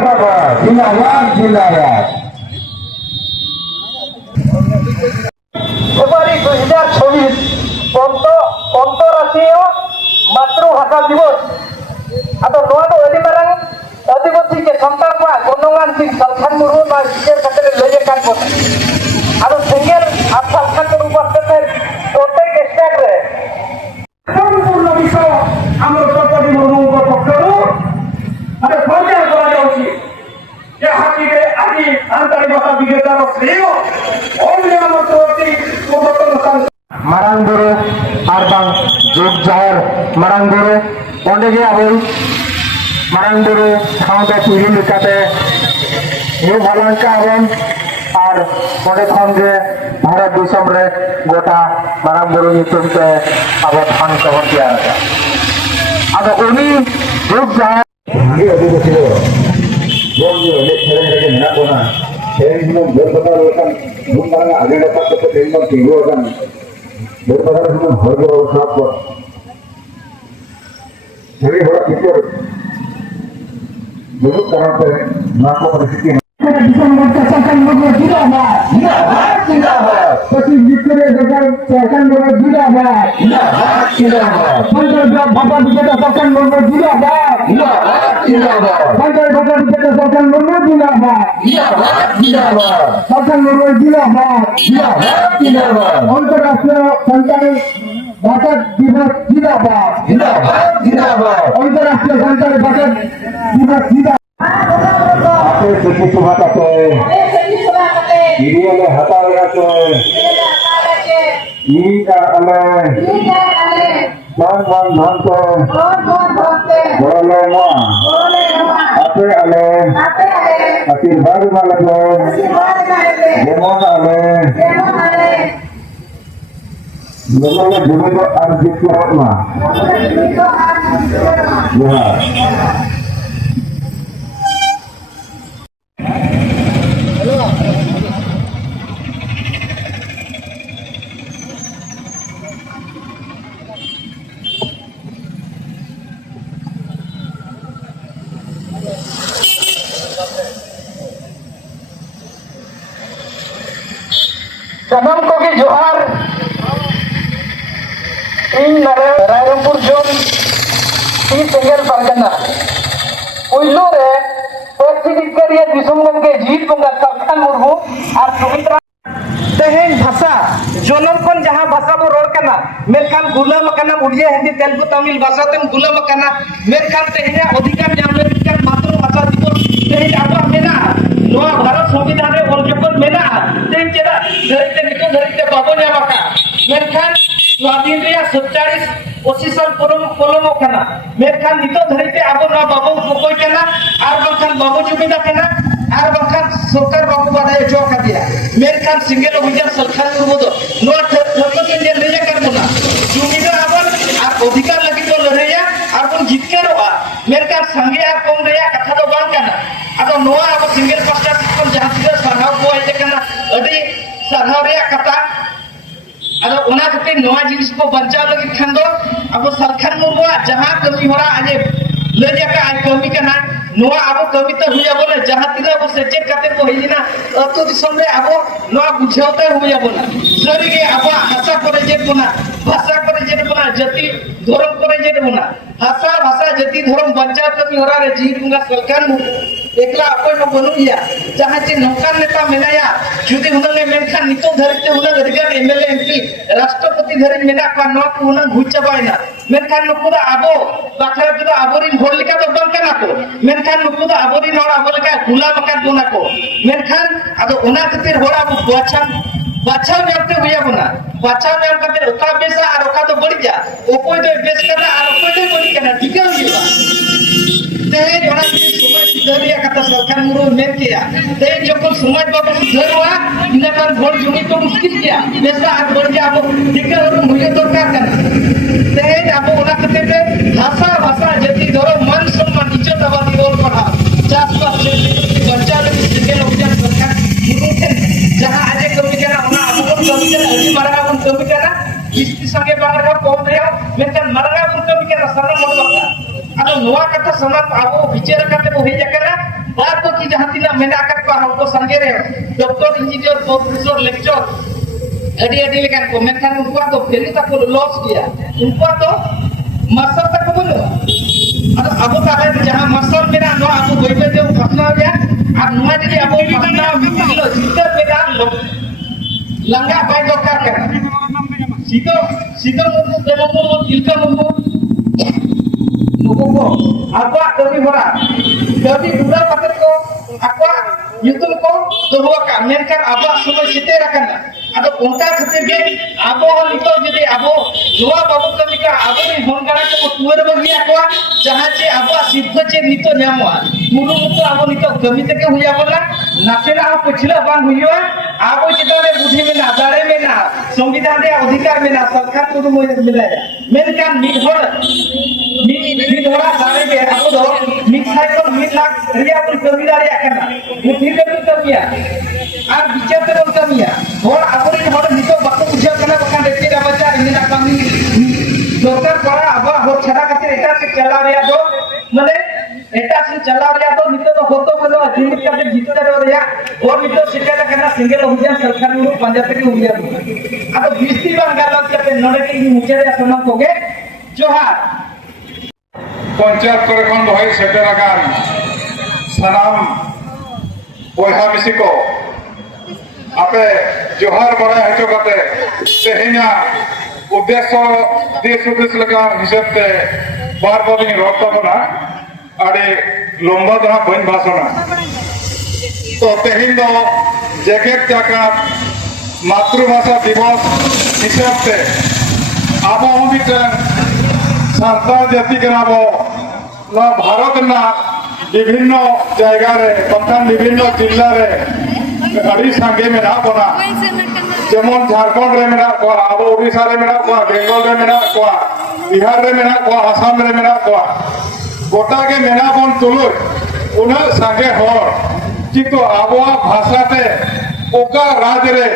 जिंदाबाद जिंदाबाद जिंदाबाद ফেব্রুয়ারি 2024 অন্তরাষ্ট্রীয় মাতৃভাষা দিবস আদো নোয়া দো আদি marang আদিবাসী কে সন্তান পা গণগান সিং সালখান মুরমু মা বিশের খাতে লয়ে কান পথ আদো সিঙ্গেল আপ সালখান মুরমু পাতে প্রত্যেক স্টেট রে সম্পূর্ণ বিষয় আমরা দ্রৌপদী মুরমুଙ୍କ পক্ষରୁ আরে প্রচার করা যাଉଛି ଯାହାକି ଆଜି ଆନ୍ତରିକତା ବିଜେତାର ଶ୍ରେୟ ଅଭିନୟମନ୍ତ୍ରୀ ପୂର୍ବତନ marang buru arbang jog jahar marang buru ondege aboi marang buru khawda puri likate new bhalanka abon ar onde khon je bharat disam re gota marang buru nyutum te abo than kabon dia ado uni jog jahar आगे अभी बच्चे लोग जो ले खेलने लगे ना कोना खेल में जोर बता लोगन धूम मारना आगे लगा तो ट्रेन में टीगो होगन जोर बता हम हर जगह साफ कर सभी बड़ा पिक्चर जरूर करना पे ना को परिस्थिति Disambar Sakan Mugo Jidabat Jidabat Jidabat Pasir Jikure Sakan Mugo Jidabat Jidabat Jidabat Pantai Bapa Bikata Sakan Mugo Jidabat Jidabat Jidabat Pantai Bapa Bikata Sakan Mugo Jidabat Jidabat Jidabat Sakan Mugo Jidabat Jidabat Jidabat Antarashtriya Santai Bakat Divas Jidabat Jidabat Jidabat Antarashtriya Santai Bakat Divas Jidabat Ate seki subhat ate Iriya le hatal rache Ika ale Ban dhante Bole ma Ate ale Asirvad malale Jemon ale Jemon jumito arjit ma Ya सनम को की जोहार इन Rairangpur zone T सेंगल Pargana उइलो रे president करिया दिसम गंगे जीत बंगा सालखान मुर्मू और सुमित्रा तेहेन भाषा जनम कोन जहां भाषा बो रोड कना मेरखान गुलाम कना उड़िया हिंदी तेलुगु तमिल भाषा तेम गुलाम कना मेरखान तेहेन अधिकार जामेरिकन मातृभाषा दिवस तेहेन आबा मेना नोआ भारत संविधान रे ऑलजेपन मेना तेम चेदा धरिते निको धरिते बाबो न्यामाका मेरखान स्वाधीन रे 47 पोजीशन पोलम कना मेरखान नितो धरिते आबो ना बाबो कोकोय कना आर बखान बाबो जुमिदा कना आर बखान सरकार बाबू बादाय जो का दिया मेरखान सिंगल हुइजा सरकार मुदो नोआ थरलो के लेया करबोना जुमिदा आबन आर अधिकार लगी तो लरेया आर बन जितकेरवा मेरखान संगे आर कम रेया कथा दो बांग कना आदो नोआ अब सिंगल पास्टर सिस्टम जहां से सरहाव को आइते कना अडी सरहाव रेया कथा आदो ओना कते नोआ जिनिस को बचाव लगी खान दो अब सरकार मुर्मु जहां कमी होरा आजे लेया का आज कमी कना नोआ अब कमी तो हुई जाबो ना जहां तिना अब सेचेक काते को हिना अतो दिसम रे अब नोआ बुझावते हुई जाबो ना सरी के अब भाषा करे जे बोना भाषा करे जे बोना जति धर्म करे जे बोना भाषा भाषा जति धर्म बचाव कमी होरा रे जी दुंगा सरकार मुर्मु एकला अकोय न बनुया जहां जे नौकर नेता मेनाया जुदी हुनने मेनखान नितो धरिते हुना अधिकार एमएलए एमपी राष्ट्रपति धरि मेना का न हुना घुचा बायना मेनखान नुकुदा आबो बाखरा जुदा आबोरिन होर लिका दो बंक ना को मेनखान नुकुदा आबोरिन होर आबो लिका गुलाम का दोना को मेनखान आदो ओना खातिर होर आबो बाछाव करते हुया बना बाछाव नाम खातिर ओका बेसा और ओका तो बढ़ी जा ओकोय तो बेस करना और ओकोय तो बढ़ी करना ठीक है होगा तेहे जोड़ा समाज सुधारिया कथा सरकार मुरु मेन किया तेहे जब समाज बाबू सुधारवा इना कर भोट जुमी तो मुश्किल किया बेसा आग बढ़ जा अब ठीक है और मूल्य दरकार करना तेहे अब ओना खातिर भाषा भाषा जति धरो मन सम्मान इज्जत आबादी बोल पढ़ा चासपास से बच्चा लोग सिंगल ऑब्जेक्ट सरकार मुरु थे जहां आज कमी करना ओना अब कमी करना अभी मारा हम कमी करना इस संगे बाहर का कौन रहा मेंटन मरगा हम कमी करना सरल मोड़ बता आदो नोआ कथा समाज आबो विचार करते हो हे जकरा बात तो कि जहां तीना मेना कर पा हमको संगे रे डॉक्टर इंजीनियर प्रोफेसर लेक्चर एडी एडी लेकिन को मेनखान उनको तो फेली तक लॉस किया उनको तो मसल तक बोलो अरे अब ताले जहां मसल मेरा नो अब गोइबे जो फसना गया और नुआ जी अब फसना मिलो जीते मेरा लंगा बाय दरकार कर सीधो सीधो मुंबू देवो Tilka मुंबू नुको apa kami hora jadi dua paket ko apa YouTube ko doa kami kan apa semua setir akan ada kontak ketiga abo itu jadi abo dua babu kami ka abo ni hongkara ko tuar bagi aku jahan ce abo siddha ce nito nyamwa mulu mutu abo nito kami teke huya bola nasela pichla bang huyo abo chitare budhi में ना दारे में ना संविधान के अधिकार में ना सरकार को तो मुझे मिलाया मैंने कहा निधोर निधोरा दारे में आपको दो मिठाई को 1 लाख रिया पर जमींदारी आकना बुद्धि के भी कमिया और विचार के भी कमिया और अपने हर नितो बाको बुझा करना बकान देखते जा बच्चा इंदिरा कमी सरकार पड़ा अब हो छड़ा करते एटा से चला रिया दो माने एटा से चला रिया दो नितो तो होतो बोलो जीवित का जीतो दे रिया और नितो शिक्षा करना सिंगल अभियान सरकार में पंजाब के अभियान अब 20 बार गालत करते नडे के मुझे सनम होगे जोहार पंचायत करे खन दहाय सेटरागान सनाम बयहा मिसी को आपे जोहार बड़ा हचो कते तेहेना उद्देश्य देश उद्देश्य लगा हिसाब ते बार बोलिंग रोता बना आड़े लंबा दहा बन भाषणा तो तेहिन दो जगत जाकर मातृभाषा दिवस हिसाब ते आबो हम सान्ताल जाति कनाबो ना भारत ना विभिन्न जायगा रे बंकान विभिन्न जिला रे अड़ी सांगे में ना बना जेमन झारखंड रे मेना को आबो ओडिशा रे मेना को बेंगल रे मेना को बिहार रे मेना को आसाम रे मेना को गोटा के मेना बन तुलु उना सांगे हर किंतु आबो भाषा ते ओका राज्य रे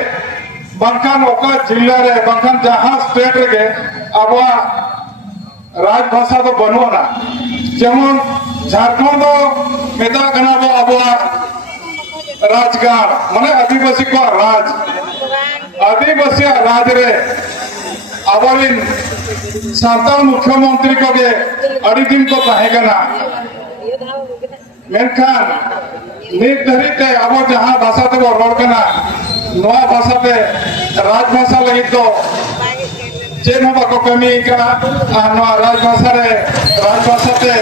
बंकान ओका जिला रे बंकान जहां स्टेट रे आबो राजभाषा तो बनो ना जेमन झारखंड मेदा कना बो आबो राजगार माने आदिवासी को राज आदिवासी राज रे आबरिन सांताल मुख्यमंत्री को के अड़ी दिन को ताहेगना मेनखान निर्धारित आबो जहां भाषा ते बो रोड कना नवा भाषा ते राजभाषा लगी तो जेन बाको कमी का राजभाषा रे राजभाषा ते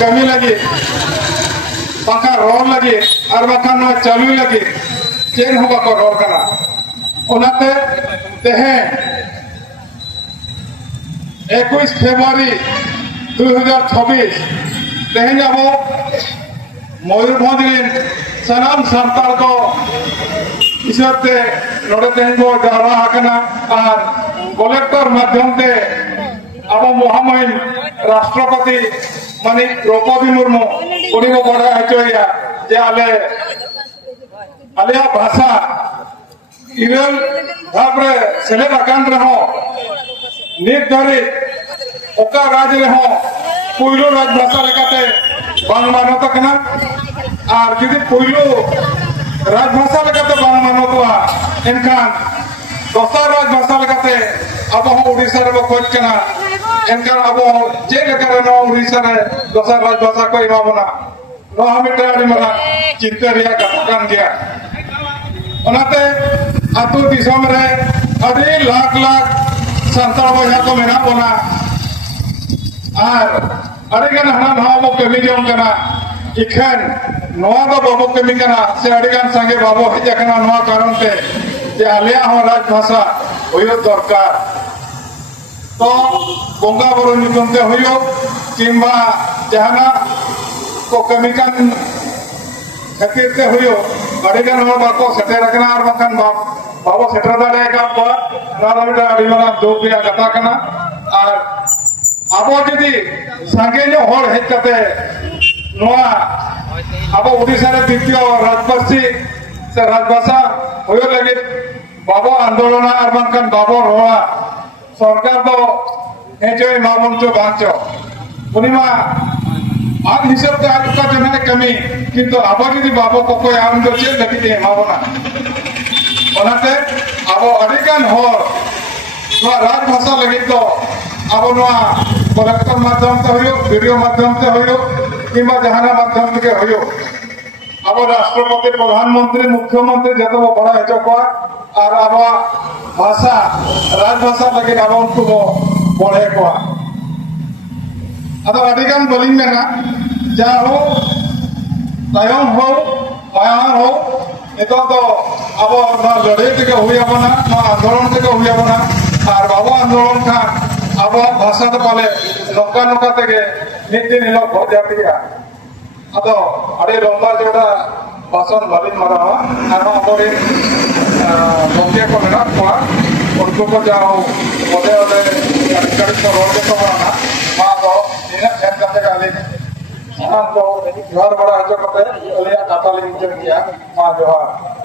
कमी लगी बाका रोड लगी और बाका न चालू लगी जेन बाको रोड कना ओनाते तेहे 21 फरवरी 2026 तेहे जाबो मयूरभंज सनाम सांताल को इसते नोडे तेहे को जारा हकना और कलेक्टर माध्यम से अब महामहिम राष्ट्रपति मानी द्रौपदी मुर्मू उन्हीं को बड़ा हचोया जे आले भाषा इरल भाबरे सेलेद आकान रहो निर्धारित ओका राज रहो पुइलो राजभाषा लेकाते बांग मानत कना और जदि पुइलो राजभाषा लेकाते बांग मानतवा एनखान दोसर राजभाषा लेकाते अब हम उड़ीसा रे खोज कना एनखान अब जे लेकारे न उड़ीसा रे दोसर राजभाषा को इमामना न हम इटाड़ी मना चिंता रिया कथान गया ओनाते आतु दिसम रे अड़ी लाख लाख संताल बया को मेना बना और अड़ी गन हना भाव कमी जों कना इखन नवा दो बाबू कमी कना से अड़ी गन संगे बाबू हेज कना नवा कारण ते जे आलिया हो राजभाषा होयो दरकार तो बोंगा बरो नितंते होयो किंबा जहाना को कमी कान खातिर ते होयो अड़ी गन हो बाको सेटेर कना और बखन बाबू सेटेर दाले का नारा बेटा अड़ी मना दो पिया कथा कना और आबो जदि संगे जो हर हेज कते नवा आबो ओडिसा रे द्वितीय राजपार्सी से राजभाषा होयो लगे बाबो आंदोलन और बंकन बाबो रोड़ा सरकार तो हेजो मामंचो बांचो उनिमा आज हिसाब से आज का जन कमी किंतु अब जुदी बाबो को आम दो चेक लगी एमाबना ओनाते अब अडिगान हर राज भाषा लगी तो अब कलेक्टर माध्यम से वीडियो माध्यम से किंबा जहाना माध्यम से अब राष्ट्रपति प्रधानमंत्री मुख्यमंत्री जो बड़ा हजो को और अब भाषा राजभाषा लगे अब उनको बढ़े को अद अडिगान बलिंग मेना जा हो तायम हो माया हो नितो तो अब लड़ाई तक हुईबना आंदोलन तक हुईबना और बाबू आंदोलन खान अब भाषा तो पाले नौका नौका तक नित दिन हिलो हो जाती है अदो अरे लंबा जोड़ा भाषण बालिन मारा और अबरे गंगे को मेना को उनको को जाओ ओदे ओदे अधिकारी को रोड के बना मा दो इन ध्यान करते गाली हाँ तो घर बड़ा हजो करते अलिया काटा लिंचन किया मा जोहार